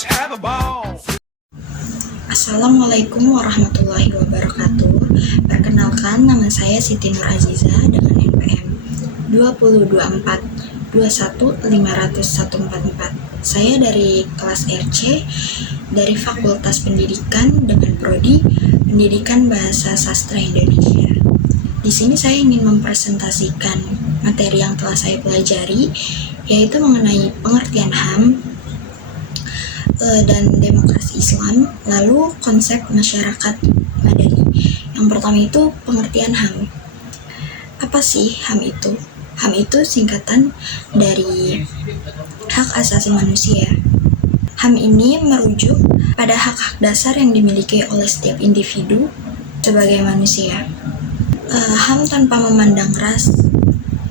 Let's have a ball. Assalamualaikum warahmatullahi wabarakatuh. Perkenalkan, nama saya Siti Nur Aziza dengan NPM 2024-21-500-144. Saya dari kelas RC dari Fakultas Pendidikan dengan Prodi Pendidikan Bahasa Sastra Indonesia. Di sini saya ingin mempresentasikan materi yang telah saya pelajari, yaitu mengenai pengertian HAM dan demokrasi Islam, lalu konsep masyarakat madani. Yang pertama itu pengertian HAM. Apa sih HAM itu? HAM itu singkatan dari hak asasi manusia. HAM ini merujuk pada hak-hak dasar yang dimiliki oleh setiap individu sebagai manusia. HAM tanpa memandang ras,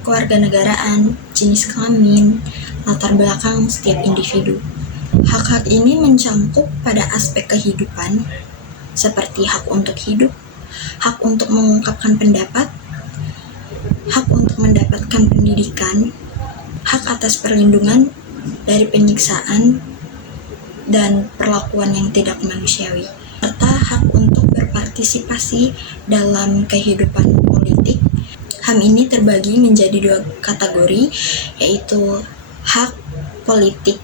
kewarganegaraan, jenis kelamin, latar belakang setiap individu. Hak-hak ini mencangkup pada aspek kehidupan, seperti hak untuk hidup, hak untuk mengungkapkan pendapat, hak untuk mendapatkan pendidikan, hak atas perlindungan dari penyiksaan dan perlakuan yang tidak manusiawi, serta hak untuk berpartisipasi dalam kehidupan politik. HAM ini terbagi menjadi dua kategori, yaitu hak politik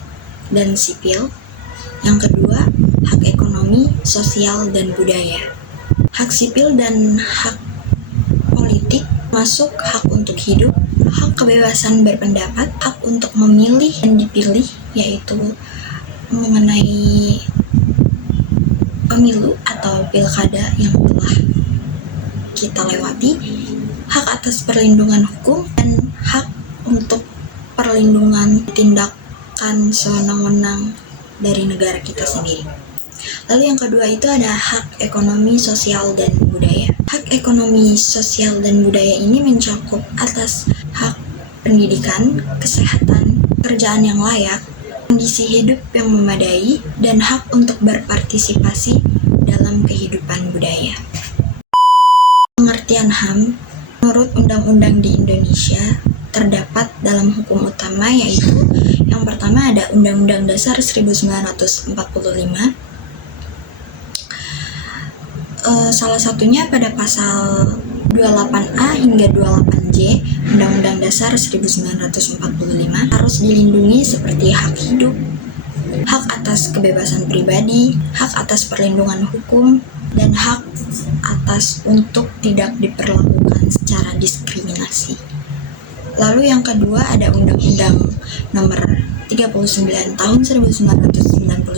dan sipil. Yang kedua, hak ekonomi, sosial, dan budaya. Hak sipil dan hak politik masuk hak untuk hidup, hak kebebasan berpendapat, hak untuk memilih dan dipilih, yaitu mengenai pemilu atau pilkada yang telah kita lewati, hak atas perlindungan hukum, dan hak untuk perlindungan tindakan sewenang-wenang dari negara kita sendiri. Lalu yang kedua itu ada hak ekonomi, sosial, dan budaya. Hak ekonomi, sosial, dan budaya ini mencakup atas hak pendidikan, kesehatan, pekerjaan yang layak, kondisi hidup yang memadai, dan hak untuk berpartisipasi dalam kehidupan budaya. Pengertian HAM menurut undang-undang di Indonesia terdapat dalam hukum utama, yaitu yang pertama ada Undang-Undang Dasar 1945. Salah satunya pada pasal 28A hingga 28J Undang-Undang Dasar 1945 harus dilindungi seperti hak hidup, hak atas kebebasan pribadi, hak atas perlindungan hukum, dan hak atas untuk tidak diperlakukan secara diskriminasi. Lalu yang kedua ada Undang-Undang Nomor 39 Tahun 1999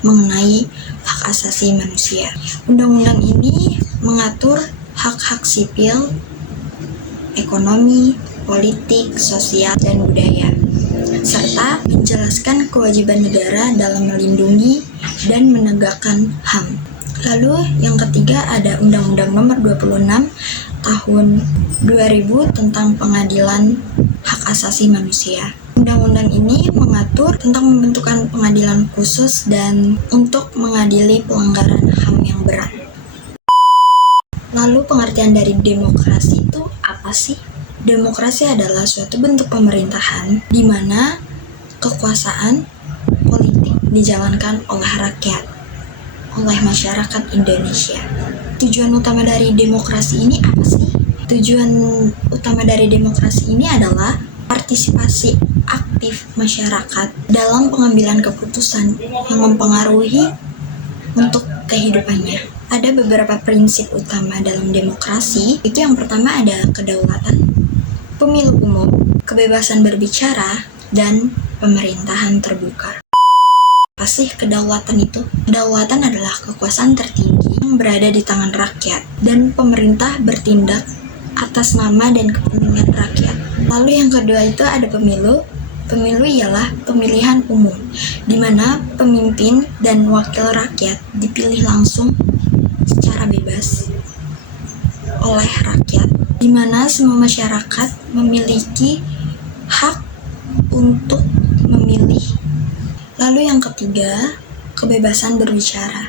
mengenai hak asasi manusia. Undang-undang ini mengatur hak-hak sipil, ekonomi, politik, sosial, dan budaya, serta menjelaskan kewajiban negara dalam melindungi dan menegakkan HAM. Lalu yang ketiga ada Undang-Undang Nomor 26 Tahun 2000 tentang Pengadilan Hak Asasi Manusia. Undang-undang ini mengatur tentang pembentukan pengadilan khusus dan untuk mengadili pelanggaran HAM yang berat. Lalu pengertian dari demokrasi itu apa sih? Demokrasi adalah suatu bentuk pemerintahan di mana kekuasaan politik dijalankan oleh rakyat, oleh masyarakat Indonesia. Tujuan utama dari demokrasi ini apa sih? Tujuan utama dari demokrasi ini adalah partisipasi aktif masyarakat dalam pengambilan keputusan yang mempengaruhi untuk kehidupannya. Ada beberapa prinsip utama dalam demokrasi, itu yang pertama ada kedaulatan, pemilu umum, kebebasan berbicara, dan pemerintahan terbuka. Apa sih kedaulatan itu? Kedaulatan adalah kekuasaan tertinggi yang berada di tangan rakyat, dan pemerintah bertindak atas nama dan kepentingan rakyat. Lalu yang kedua itu ada pemilu. Pemilu ialah pemilihan umum, di mana pemimpin dan wakil rakyat dipilih langsung secara bebas oleh rakyat, di mana semua masyarakat memiliki hak untuk memilih. Lalu yang ketiga, kebebasan berbicara.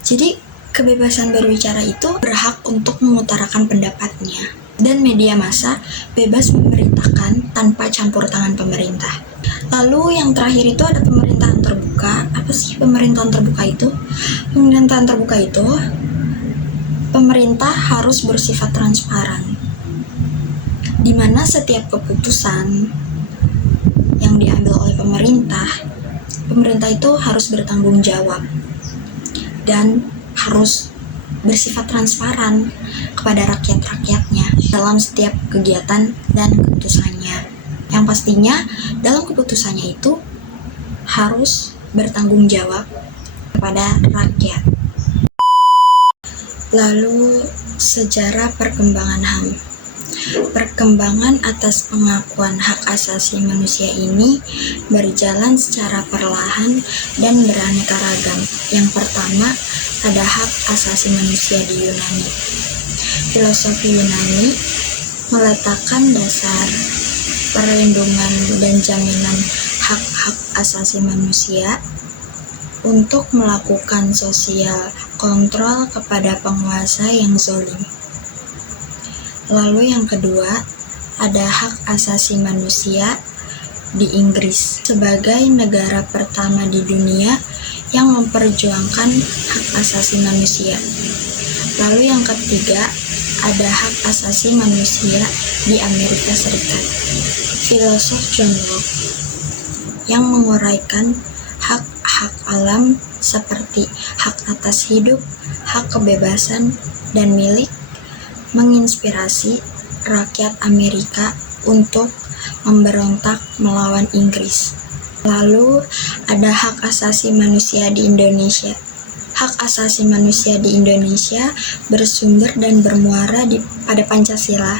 Jadi, kebebasan berbicara itu berhak untuk mengutarakan pendapatnya, dan media massa bebas memerintahkan tanpa campur tangan pemerintah. Lalu yang terakhir itu ada pemerintahan terbuka. Apa sih pemerintahan terbuka itu? Pemerintahan terbuka itu pemerintah harus bersifat transparan, di mana setiap keputusan yang diambil oleh pemerintah itu harus bertanggung jawab dan harus bersifat transparan kepada rakyat-rakyatnya dalam setiap kegiatan dan keputusannya. Yang pastinya dalam keputusannya itu harus bertanggung jawab kepada rakyat. Lalu sejarah perkembangan HAM. Perkembangan atas pengakuan hak asasi manusia ini berjalan secara perlahan dan beraneka ragam. Yang pertama, ada hak asasi manusia di Yunani. Filosofi Yunani meletakkan dasar perlindungan dan jaminan hak-hak asasi manusia untuk melakukan sosial kontrol kepada penguasa yang zalim. Lalu yang kedua, ada hak asasi manusia di Inggris sebagai negara pertama di dunia yang memperjuangkan hak asasi manusia. Lalu yang ketiga, ada hak asasi manusia di Amerika Serikat. Filosof John Locke yang menguraikan hak-hak alam seperti hak atas hidup, hak kebebasan, dan milik menginspirasi rakyat Amerika untuk memberontak melawan Inggris. Lalu ada hak asasi manusia di Indonesia. Hak asasi manusia di Indonesia bersumber dan bermuara pada Pancasila,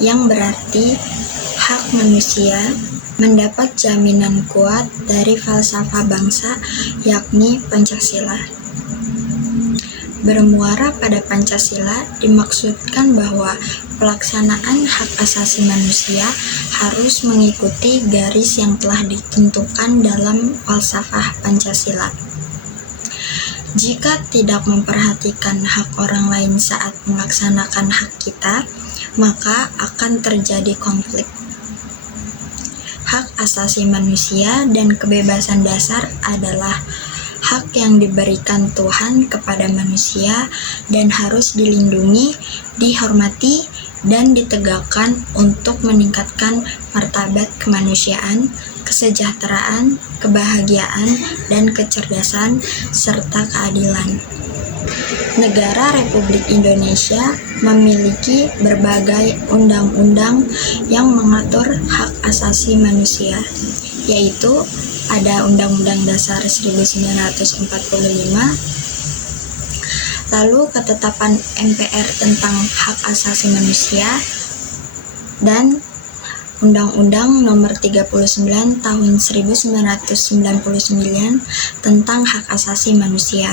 yang berarti hak manusia mendapat jaminan kuat dari falsafah bangsa, yakni Pancasila. Bermuara pada Pancasila dimaksudkan bahwa pelaksanaan hak asasi manusia harus mengikuti garis yang telah ditentukan dalam falsafah Pancasila. Jika tidak memperhatikan hak orang lain saat melaksanakan hak kita, maka akan terjadi konflik. Hak asasi manusia dan kebebasan dasar adalah hak yang diberikan Tuhan kepada manusia dan harus dilindungi, dihormati, dan ditegakkan untuk meningkatkan martabat kemanusiaan, kesejahteraan, kebahagiaan, dan kecerdasan, serta keadilan. Negara Republik Indonesia memiliki berbagai undang-undang yang mengatur hak asasi manusia, yaitu ada Undang-Undang Dasar 1945, lalu Ketetapan MPR tentang Hak Asasi Manusia, dan Undang-Undang Nomor 39 Tahun 1999 tentang Hak Asasi Manusia.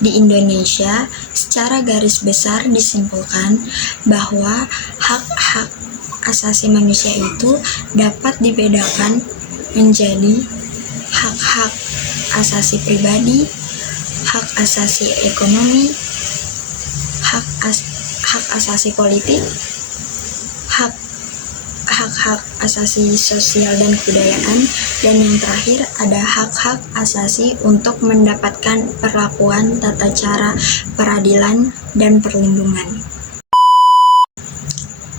Di Indonesia, secara garis besar disimpulkan bahwa hak-hak asasi manusia itu dapat dibedakan menjadi hak-hak asasi pribadi, hak asasi ekonomi, hak asasi politik, hak asasi sosial dan kebudayaan, dan yang terakhir ada hak-hak asasi untuk mendapatkan perlakuan tata cara peradilan dan perlindungan.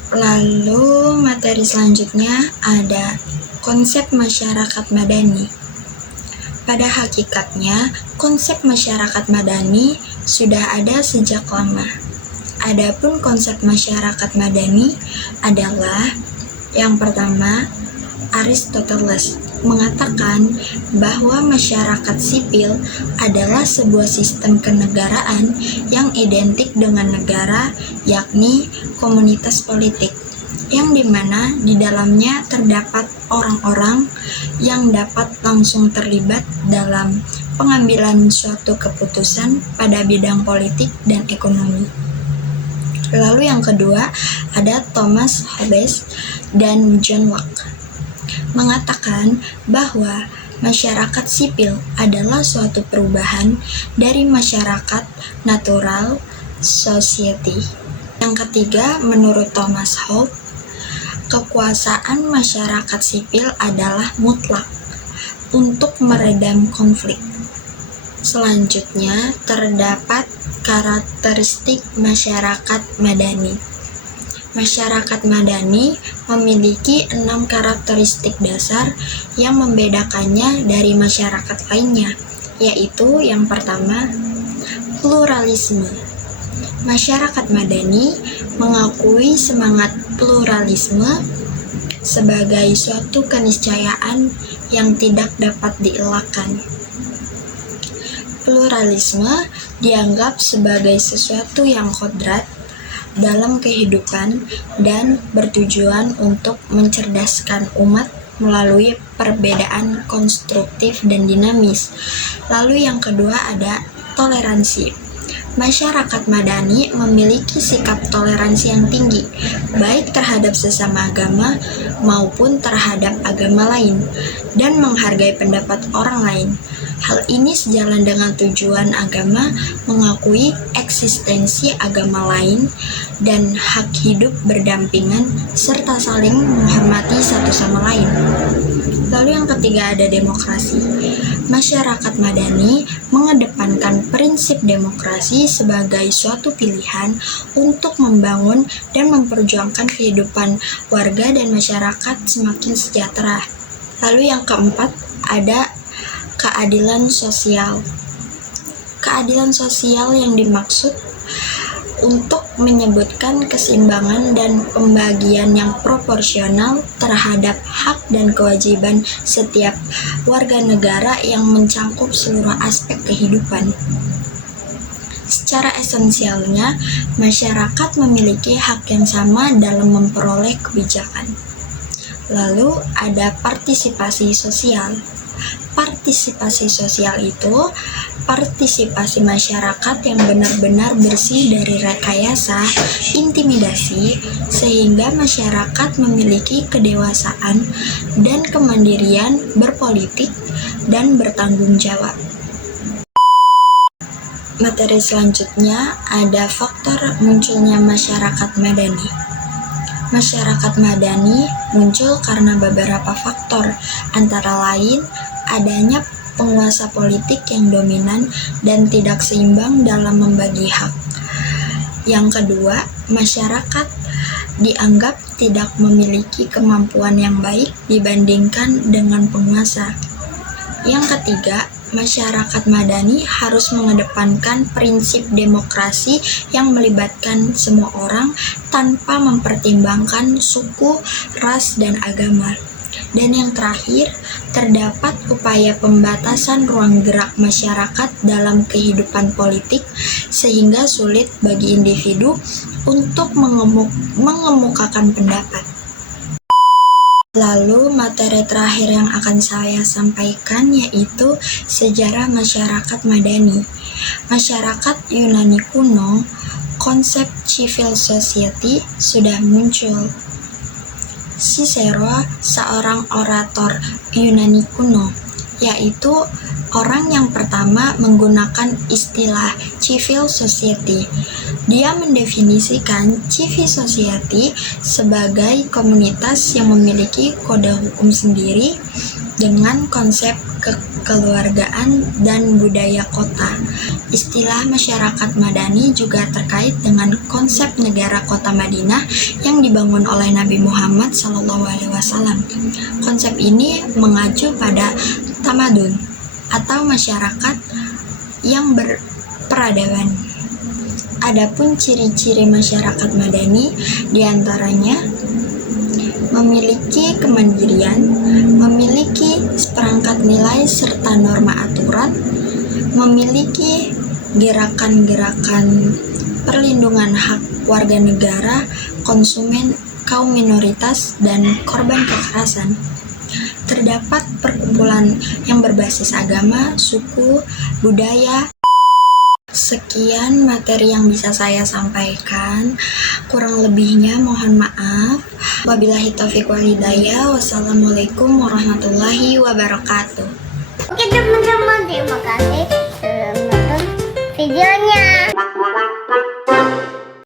Lalu materi selanjutnya ada konsep masyarakat madani. Pada hakikatnya, konsep masyarakat madani sudah ada sejak lama. Adapun konsep masyarakat madani adalah yang pertama, Aristoteles mengatakan bahwa masyarakat sipil adalah sebuah sistem kenegaraan yang identik dengan negara, yakni komunitas politik, yang dimana di dalamnya terdapat orang-orang yang dapat langsung terlibat dalam pengambilan suatu keputusan pada bidang politik dan ekonomi. Lalu yang kedua ada Thomas Hobbes dan John Locke mengatakan bahwa masyarakat sipil adalah suatu perubahan dari masyarakat natural society. Yang ketiga, menurut Thomas Hobbes, kekuasaan masyarakat sipil adalah mutlak untuk meredam konflik. Selanjutnya, terdapat karakteristik masyarakat madani. Masyarakat madani memiliki 6 karakteristik dasar yang membedakannya dari masyarakat lainnya, yaitu yang pertama, pluralisme. Masyarakat madani mengakui semangat pluralisme sebagai suatu keniscayaan yang tidak dapat dielakkan. Pluralisme dianggap sebagai sesuatu yang kodrat dalam kehidupan dan bertujuan untuk mencerdaskan umat melalui perbedaan konstruktif dan dinamis. Lalu yang kedua ada toleransi. Masyarakat madani memiliki sikap toleransi yang tinggi, baik terhadap sesama agama maupun terhadap agama lain, dan menghargai pendapat orang lain. Hal ini sejalan dengan tujuan agama mengakui eksistensi agama lain dan hak hidup berdampingan serta saling menghormati satu sama lain. Lalu yang ketiga ada demokrasi. Masyarakat madani mengedepankan prinsip demokrasi sebagai suatu pilihan untuk membangun dan memperjuangkan kehidupan warga dan masyarakat semakin sejahtera. Lalu yang keempat ada keadilan sosial. Keadilan sosial yang dimaksud untuk menyebutkan keseimbangan dan pembagian yang proporsional terhadap hak dan kewajiban setiap warga negara yang mencakup seluruh aspek kehidupan. Secara esensialnya, masyarakat memiliki hak yang sama dalam memperoleh kebijakan. Lalu ada partisipasi sosial. Partisipasi sosial itu partisipasi masyarakat yang benar-benar bersih dari rekayasa, intimidasi, sehingga masyarakat memiliki kedewasaan dan kemandirian berpolitik dan bertanggung jawab. Materi selanjutnya ada faktor munculnya masyarakat madani. Masyarakat madani muncul karena beberapa faktor, antara lain adanya penguasa politik yang dominan dan tidak seimbang dalam membagi hak. Yang kedua, masyarakat dianggap tidak memiliki kemampuan yang baik dibandingkan dengan penguasa. Yang ketiga, masyarakat madani harus mengedepankan prinsip demokrasi yang melibatkan semua orang tanpa mempertimbangkan suku, ras, dan agama. Dan yang terakhir, terdapat upaya pembatasan ruang gerak masyarakat dalam kehidupan politik sehingga sulit bagi individu untuk mengemukakan pendapat. Lalu materi terakhir yang akan saya sampaikan yaitu sejarah masyarakat madani. Masyarakat Yunani kuno, konsep civil society sudah muncul. Cicero, seorang orator Yunani kuno, yaitu orang yang pertama menggunakan istilah civil society. Dia mendefinisikan civil society sebagai komunitas yang memiliki kode hukum sendiri dengan konsep kekeluargaan dan budaya kota. Istilah masyarakat madani juga terkait dengan konsep negara kota Madinah yang dibangun oleh Nabi Muhammad SAW. Konsep ini mengacu pada tamadun atau masyarakat yang berperadaban. Adapun ciri-ciri masyarakat madani diantaranya memiliki kemandirian, memiliki seperangkat nilai serta norma aturan, memiliki gerakan-gerakan perlindungan hak warga negara, konsumen, kaum minoritas, dan korban kekerasan. Terdapat perkumpulan yang berbasis agama, suku, budaya. Sekian materi yang bisa saya sampaikan. Kurang lebihnya mohon maaf. Wabillahi taufiq wal hidayah. Wassalamualaikum warahmatullahi wabarakatuh. Oke teman-teman, terima kasih sudah menonton videonya.